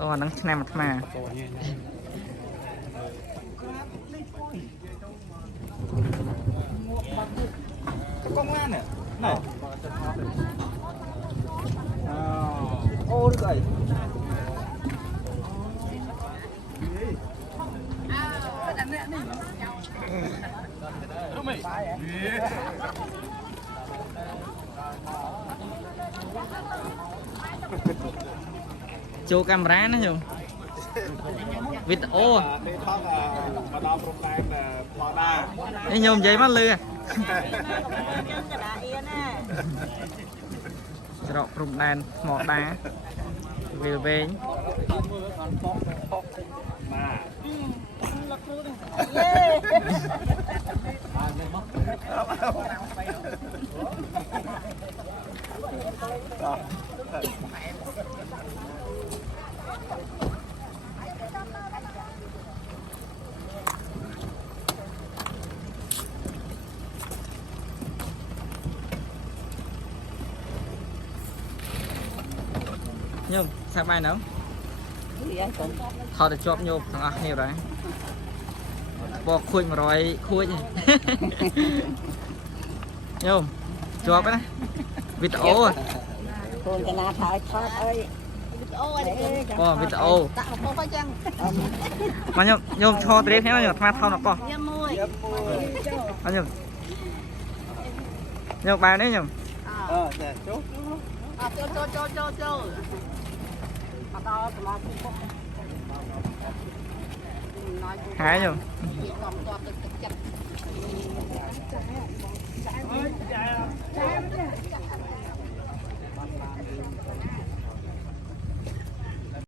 អូអាហ្នឹងឆ្នាំអាត្មាកងឡានណែអូស្អីចូលកាមេរ៉ាណាញោមវីដេអូទេថតមកដល់ព្រំដែនផ្លដានេះញោមនិយាយមកលឺច្រកព្រំដែនថ្មដាវាវែងញោមសាប់បាយនៅថតទៅជាប់ញោមទាំងអស់គ្នាដែរបកខួច100ខួចញោមជាប់ណាវីដេអូកូនកណាថើថតអើយអូវីដេអូដាក់មកពោះចឹងមកញោមឈរត្រៀមគ្នាញោមអាត្មាថតអត់បោះញ៉ាំមួយអញញោមបែរនេះញោមចាចូល ចូលមកដល់ស្មោះពុកហើយញោមកំតបទឹកចិត្ត